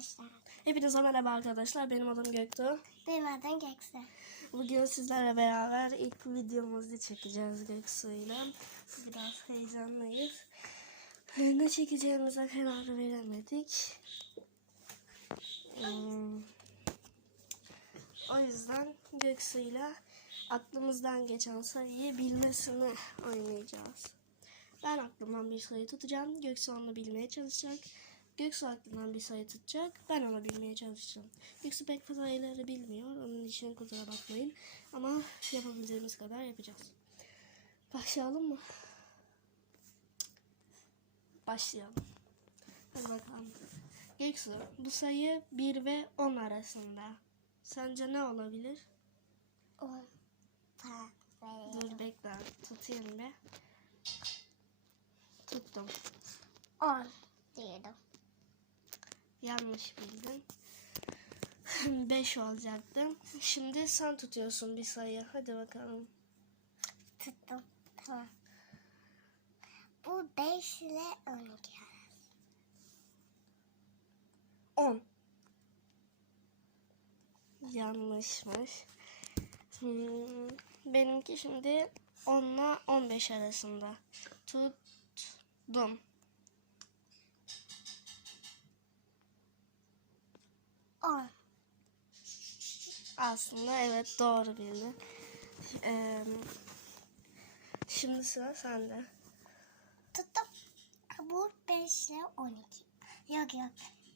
arkadaşlar. Hepinize merhaba arkadaşlar. Benim adım Göktuğ. Benim adım Göksu. Bugün sizlerle beraber ilk videomuzu çekeceğiz Göksu'yla. Biraz heyecanlıyız. Ee, Ne çekeceğimize karar veremedik. Hmm. O yüzden Göksu'yla aklımızdan geçen sayıyı bilmesini oynayacağız. Ben aklımdan bir sayı tutacağım. Göksu onu bilmeye çalışacak. Göksu aklından bir sayı tutacak. Ben onu bilmeye çalışacağım. Göksu pek fazla sayıları bilmiyor. Onun için kusura bakmayın. Ama yapabildiğimiz kadar yapacağız. Başlayalım mı? Başlayalım. Hadi bakalım. Göksu bu sayı 1 ve 10 arasında. Sence ne olabilir? 10. Dur bekle tutayım be. Tuttum. 10. Yanlış bildin. 5 olacaktı. Şimdi sen tutuyorsun bir sayı. Hadi bakalım. Tuttum. Tamam. Bu 5 ile 12 arası. 10. Yanlışmış. Hmm, benimki şimdi 10 ile 15 arasında. Tuttum. Aslında evet doğru bildin. Ee, şimdi sıra sende. Tuttum. Bu 5 ile 12. Yok yok.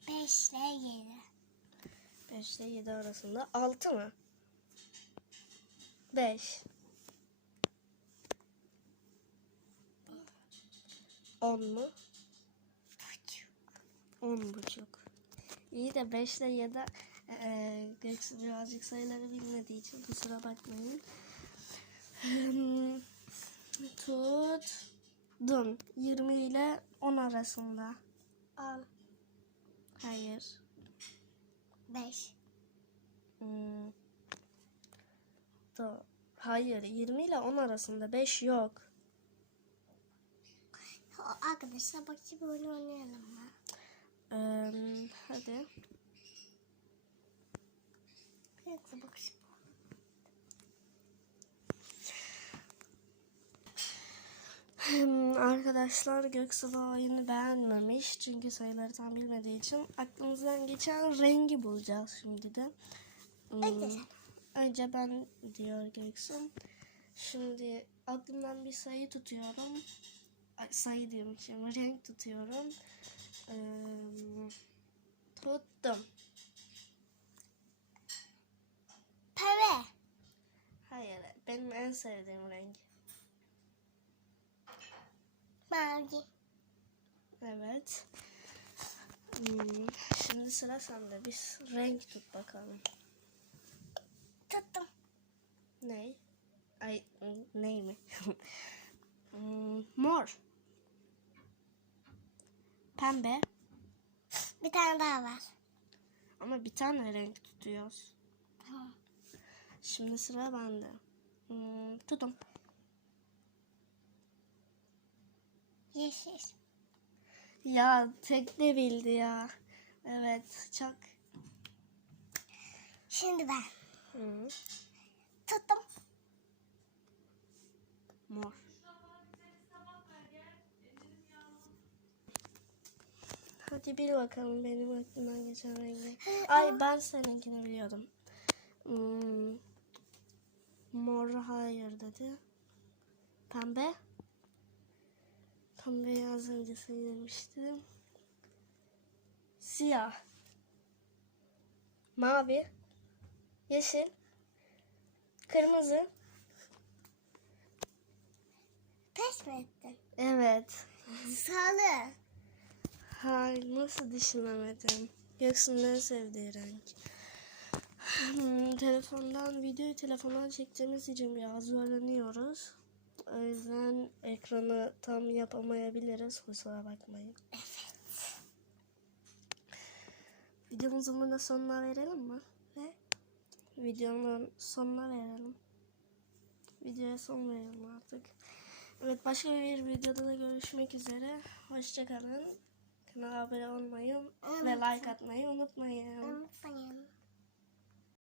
5 ile 7. 5 ile 7 arasında. 6 mı? 5. 10 mu? Buçuk. 10 buçuk. İyi de 5 ile 7 eee Göksu birazcık sayıları bilmediği için kusura bakmayın. Hmm, Tuttum. 20 ile 10 arasında. 10. Hayır. 5. Hmm. Da, hayır 20 ile 10 arasında 5 yok. Arkadaşlar bakayım oyun oynayalım mı? Eee, hadi. Yoksa bakışım. Hmm, Arkadaşlar Göksu oyunu beğenmemiş. Çünkü sayıları tam bilmediği için aklımızdan geçen rengi bulacağız şimdi de. Hmm, Önce sen. Önce ben diyor Göksu. Şimdi aklımdan bir sayı tutuyorum. Ay, sayı diyorum şimdi renk tutuyorum. Ee, tuttum. Pembe. Hayır benim en sevdiğim renk. Mavi. Evet. Hmm, şimdi sıra sende. Bir renk tut bakalım. Tuttum. Ne? Ay ney mi? Mor. Pembe. Bir tane daha var. Ama bir tane renk tutuyoruz. Tamam. Şimdi sıra bende. Hmm, tutum. Yeşil. Ya tek de bildi ya. Evet çok. Şimdi ben. Hı, Tuttum. mor. Hadi bil bakalım benim aklımdan geçen rengi. Ay ben seninkini biliyordum. Hmm, mor hayır dedi. Pembe. Pembe az önce söylemiştim. Siyah. Mavi. Yeşil. Kırmızı. Pes mi ettin? Evet. Sarı. Hay nasıl düşünemedim. Göksu'nun en sevdiği renk. Hmm, telefondan videoyu telefondan çektiğimiz için biraz zorlanıyoruz. O yüzden ekranı tam yapamayabiliriz. Kusura bakmayın. Videomuzun burada sonuna verelim mi? Ne? Videonun sonuna verelim. Videoya son verelim artık. Evet başka bir videoda da görüşmek üzere. Hoşçakalın. Kanala abone olmayı ve like atmayı unutmayın. Unutmayın.